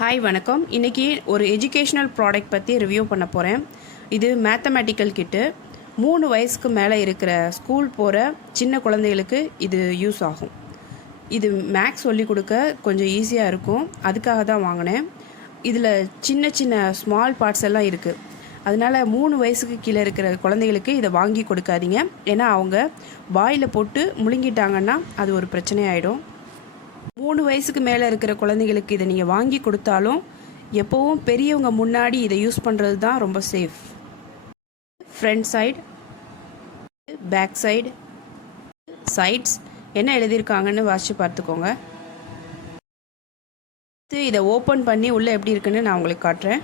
Hi வணக்கம். இன்றைக்கி ஒரு எஜுகேஷ்னல் ப்ராடக்ட் பற்றி ரிவ்யூ பண்ண போகிறேன். இது மேத்தமேட்டிக்கல் கிட்டு. 3 வயசுக்கு மேலே இருக்கிற ஸ்கூல் போகிற சின்ன குழந்தைகளுக்கு இது யூஸ் ஆகும். இது மேக்ஸ் சொல்லிக் கொடுக்க கொஞ்சம் ஈஸியாக இருக்கும், அதுக்காக தான் வாங்கினேன். இதில் சின்ன சின்ன ஸ்மால் பார்ட்ஸ் எல்லாம் இருக்குது. அதனால் 3 வயசுக்கு கீழே இருக்கிற குழந்தைகளுக்கு இதை வாங்கி கொடுக்காதீங்க. ஏன்னா அவங்க வாயில் போட்டு முழுங்கிட்டாங்கன்னா அது ஒரு பிரச்சனையாயிடும். 3 வயசுக்கு மேலே இருக்கிற குழந்தைகளுக்கு இதை நீங்கள் வாங்கி கொடுத்தாலும் எப்போவும் பெரியவங்க முன்னாடி இதை யூஸ் பண்ணுறது தான் ரொம்ப safe. Front side, back side, sides என்ன எழுதியிருக்காங்கன்னு வாசித்து பார்த்துக்கோங்க. இதை ஓப்பன் பண்ணி உள்ளே எப்படி இருக்குன்னு நான் உங்களுக்கு காட்டுறேன்.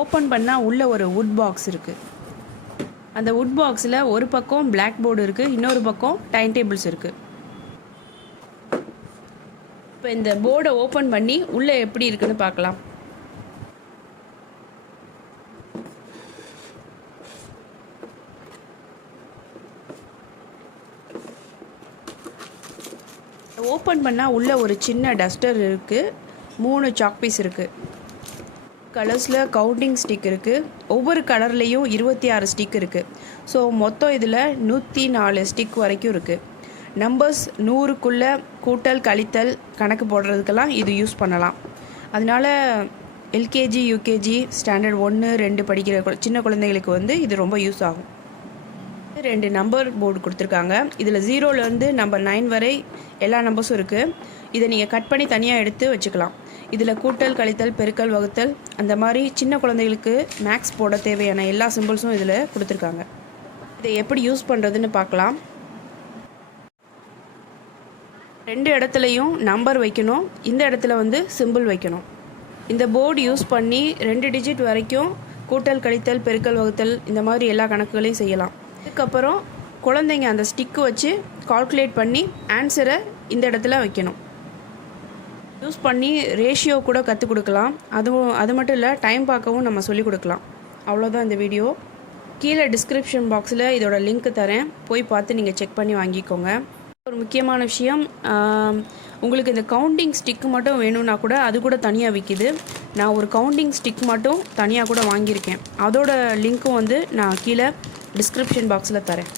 ஓப்பன் பண்ணால் உள்ளே ஒரு வுட் பாக்ஸ் இருக்குது. அந்த வுட் பாக்ஸில் ஒரு பக்கம் பிளாக் போர்டு இருக்குது, இன்னொரு பக்கம் டைம் டேபிள்ஸ் இருக்குது. இப்போ இந்த போர்டை ஓப்பன் பண்ணி உள்ளே எப்படி இருக்குன்னு பார்க்கலாம். ஓப்பன் பண்ணால் உள்ளே ஒரு சின்ன டஸ்டர் இருக்குது, 3 சாக் பீஸ் இருக்குது. கலர்ஸில் கவுண்டிங் ஸ்டிக் இருக்குது. ஒவ்வொரு கலர்லேயும் 26 ஸ்டிக் இருக்குது. ஸோ மொத்தம் இதில் 104 ஸ்டிக் வரைக்கும் இருக்குது. நம்பர்ஸ் 100க்குள்ளே கூட்டல் கழித்தல் கணக்கு போடுறதுக்கெல்லாம் இது யூஸ் பண்ணலாம். அதனால் எல்கேஜி யூகேஜி ஸ்டாண்டர்ட் 1, 2 படிக்கிற சின்ன குழந்தைங்களுக்கு இது ரொம்ப யூஸ் ஆகும். 2 நம்பர் போர்டு கொடுத்துருக்காங்க. இதில் 0லேருந்து நம்பர் 9 வரை எல்லா நம்பர்ஸும் இருக்குது. இதை நீங்கள் கட் பண்ணி தனியாக எடுத்து வச்சுக்கலாம். இதில் கூட்டல் கழித்தல் பெருக்கல் வகுத்தல் அந்த மாதிரி சின்ன குழந்தைகளுக்கு மேக்ஸ் போட தேவையான எல்லா சிம்பிள்ஸும் இதில் கொடுத்துருக்காங்க. இதை எப்படி யூஸ் பண்ணுறதுன்னு பார்க்கலாம். 2 இடத்துலையும் நம்பர் வைக்கணும், இந்த இடத்துல சிம்பிள் வைக்கணும். இந்த போர்டு யூஸ் பண்ணி 2 டிஜிட் வரைக்கும் கூட்டல் கழித்தல் பெருக்கல் வகுத்தல் இந்த மாதிரி எல்லா கணக்குகளையும் செய்யலாம். அதுக்கப்புறம் குழந்தைங்க அந்த ஸ்டிக்கு வச்சு கால்குலேட் பண்ணி ஆன்சரை இந்த இடத்துல வைக்கணும். யூஸ் பண்ணி ரேஷியோ கூட கற்றுக் கொடுக்கலாம். அது மட்டும் இல்லை, டைம் பார்க்கவும் நம்ம சொல்லிக் கொடுக்கலாம். அவ்வளோதான் இந்த வீடியோ. கீழே டிஸ்கிரிப்ஷன் பாக்ஸில் இதோட லிங்க் தரேன், போய் பார்த்து நீங்கள் செக் பண்ணி வாங்கிக்கோங்க. ஒரு முக்கியமான விஷயம், உங்களுக்கு இந்த கவுண்டிங் ஸ்டிக்கு மட்டும் வேணும்னா கூட அது கூட தனியாக விற்கிது. நான் ஒரு கவுண்டிங் ஸ்டிக் மட்டும் தனியாக கூட வாங்கியிருக்கேன். அதோட லிங்க்கும் நான் கீழே டிஸ்கிரிப்ஷன் பாக்ஸில் தரேன்.